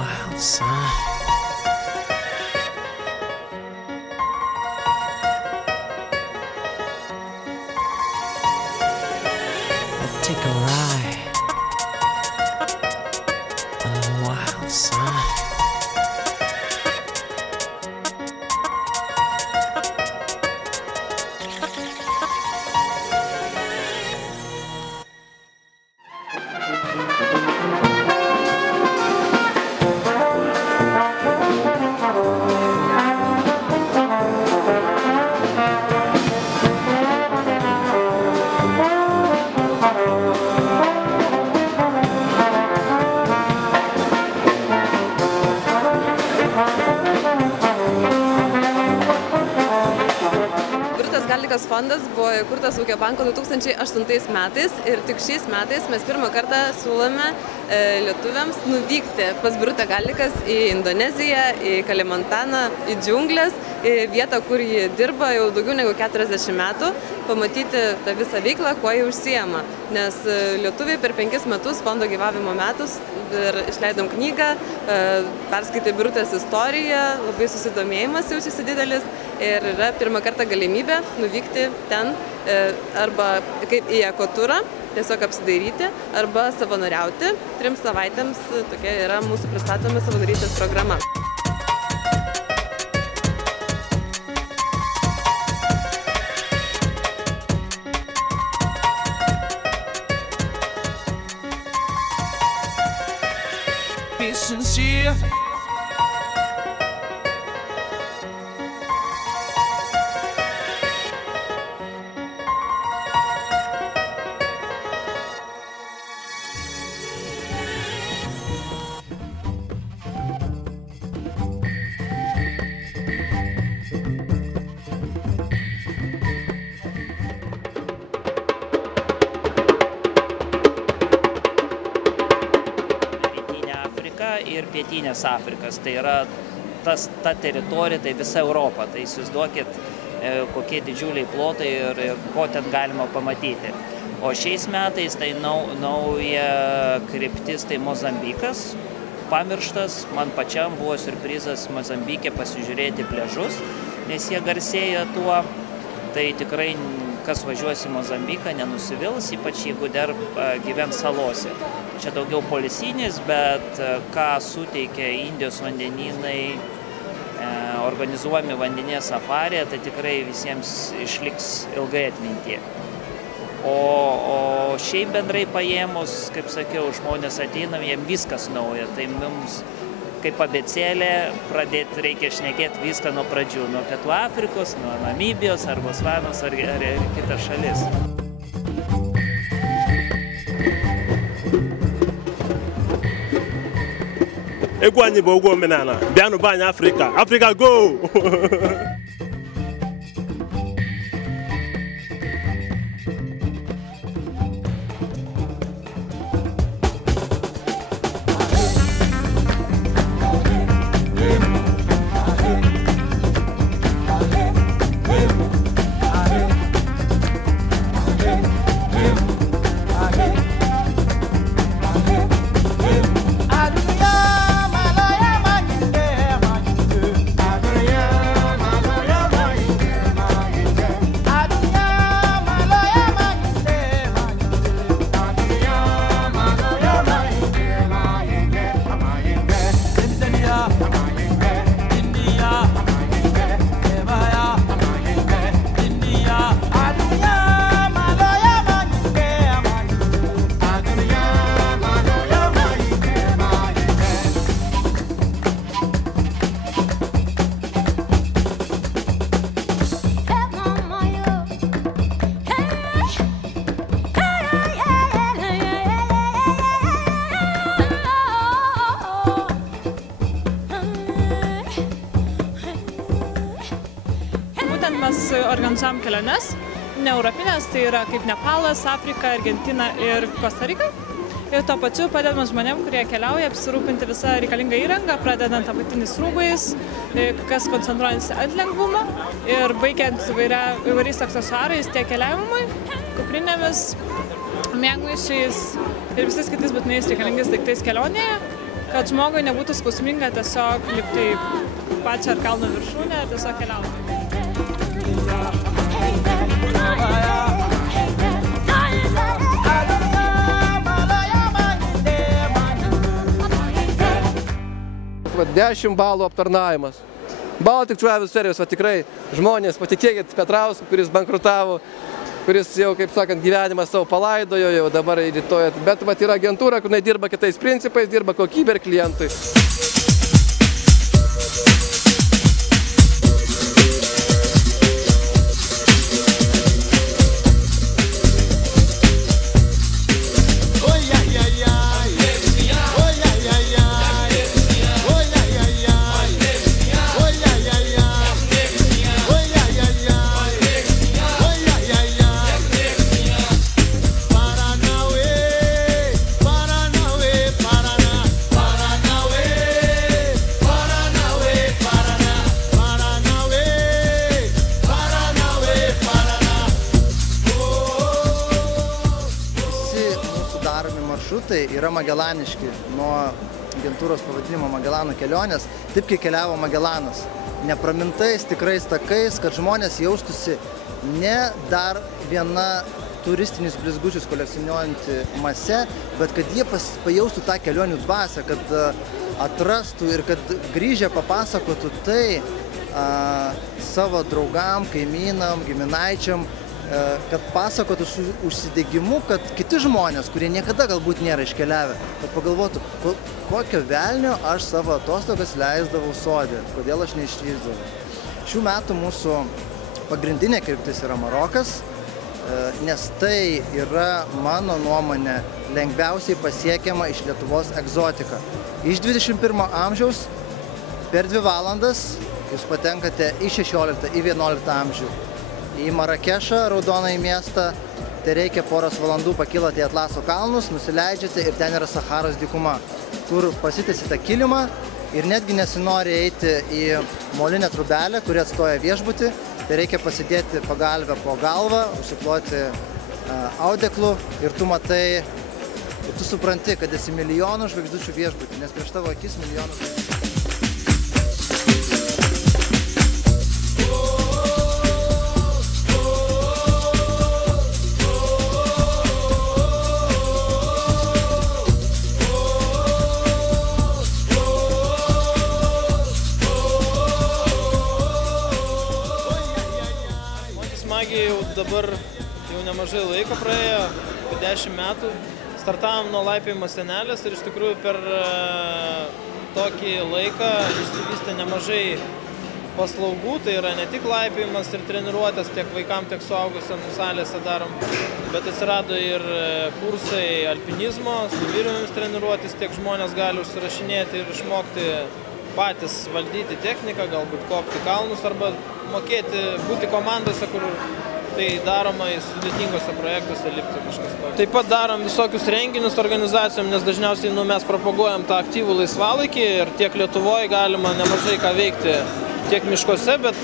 wild, son. Let's take a ride on the wild, son. Gallikas fondas buvo įkurtas Ūkio banko 2008 metais ir tik šiais metais mes pirmą kartą siūlome lietuviams nuvykti pas Birutę Gallikas į Indoneziją, į Kalimantaną, į džiunglės, į vietą, kur ji dirba jau daugiau negu 40 metų, pamatyti tą visą veiklą, kuo ji užsiema. Nes lietuviai per 5 metus fondo gyvavimo metus ir išleidom knygą, perskaitė Birutės istoriją, labai susidomėjimas jaučiasi didelis ir yra pirmą kartą galimybė nuvykti ten arba kaip į ekoturą, tiesiog apsidairyti, arba savanoriauti 3 savaitėms. Tokia yra mūsų pristatoma savanorystės programa. Be sincere. Ir Pietinės Afrikas, tai yra ta teritorija, tai visa Europa, tai įsivaizduokit, kokie didžiuliai plotai ir ko ten galima pamatyti. O šiais metais tai nauja kryptis, tai Mozambikas, pamirštas, man pačiam buvo siurprizas Mozambike pasižiūrėti pliažus, nes jie garsėja tuo, tai tikrai kas važiuos į Mozambiką nenusivils, ypač jeigu dar gyvens salose. Čia daugiau polisinis, bet ką suteikia Indijos vandenynai, organizuojami vandenyje safarija, tai tikrai visiems išliks ilgai atmintyje. O šiaip bendrai paėmus, kaip sakiau, žmonės ateinam, jiem viskas nauja, tai mums kaip abėcėlė pradėti reikia šnekėti viską nuo pradžių, nuo Pietų Afrikos, nuo Namibijos, ar Botsvanos, ar kitas šalis. Egwu anyị bụ egwu omenala. Bịanụ be anyị Afrịka. Afrịka go! Mes organizuojam keliones, ne europinės, tai yra kaip Nepalas, Afrika, Argentina ir Kosta Rika. Ir tuo pačiu padedame žmonėm, kurie keliauja, apsirūpinti visą reikalingą įrangą, pradedant apatiniais rūbais, kas koncentruojasi ant lengvumo ir baigiant įvairiais aksesuarais tiek keliavimui, kuprinėmis, miegmaišiais ir visais kitais būtinais reikalingais daiktais kelionėje. kad žmogui nebūtų skausminga tiesiog lipti į pačią ar kalno viršūnę, tiesiog keliauti. Va, 10 balų aptarnavimas. Baltic Travel Service, va tikrai žmonės, patikėkit Petrausku, kuris bankrutavo, kuris jau, kaip sakant, gyvenimą savo palaidojo, jau dabar rytoj. Bet va yra agentūra, kur dirba kitais principais, dirba kokybė ir klientui. Maršrutai yra magelaniški nuo agentūros pavadinimo Magelano kelionės, taip kaip keliavo Magelanas. Nepramintais tikrais takais, kad žmonės jaustųsi ne dar viena turistinis blizgučius kolekcionuojanti mase, bet kad jie pajaustų tą kelionių dvasią, kad atrastų ir kad grįžę papasakotų tai savo draugam, kaimynam, giminaičiam, kad pasakotų su užsidegimu, kad kiti žmonės, kurie niekada galbūt nėra iškeliavę, kad pagalvotų, kokio velnio aš savo atostogas leisdavau sode, kodėl aš neišvyzdavau. Šių metų mūsų pagrindinė kryptis yra Marokas, nes tai yra, mano nuomonė, lengviausiai pasiekiama iš Lietuvos egzotika. Iš 21 amžiaus per 2 valandas jūs patenkate į 16, į 11 amžių. Į Marakešą, raudonąjį miestą, tai reikia poros valandų pakilate į Atlaso kalnus, nusileidžiate ir ten yra Saharos dykuma, kur pasitęsite kilimą ir netgi nesinori eiti į molinę trubelę, kuri atstoja viešbutį, tai reikia pasidėti pagalvę po galvą, užsikloti audeklu ir tu matai, ir tu supranti, kad esi milijonų žvaigždučių viešbutį, nes prieš tavo akis milijonų žvaigždučių. Jau dabar jau nemažai laiko praėjo, 10 metų. Startavom nuo laipiojimo sienelės ir iš tikrųjų per tokį laiką išsivystė nemažai paslaugų. Tai yra ne tik laipiojimas ir treniruotės tiek vaikam, tiek suaugusiam salėse darom, bet atsirado ir kursai alpinizmo, su virvėmis treniruotis, tiek žmonės gali užsirašinėti ir išmokti patys valdyti techniką, galbūt kopti kalnus arba mokėti būti komandose, kur tai daroma į sudėtingose projektuose lipti kažkas tokio. Taip pat darom visokius renginius organizacijom, nes dažniausiai mes propaguojam tą aktyvų laisvalaikį ir tiek Lietuvoje galima nemažai ką veikti tiek miškuose, bet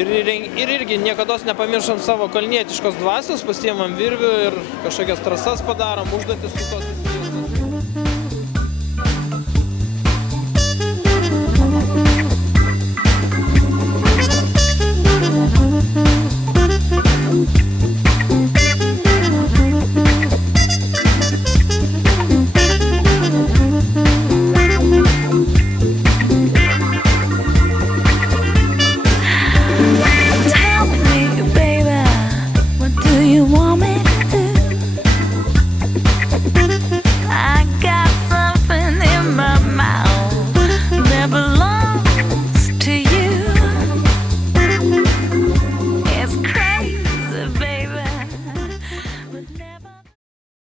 ir irgi niekados nepamiršam savo kalnietiškos dvasios, pasiemam virvių ir kažkokias trasas padarom, užduotis su tos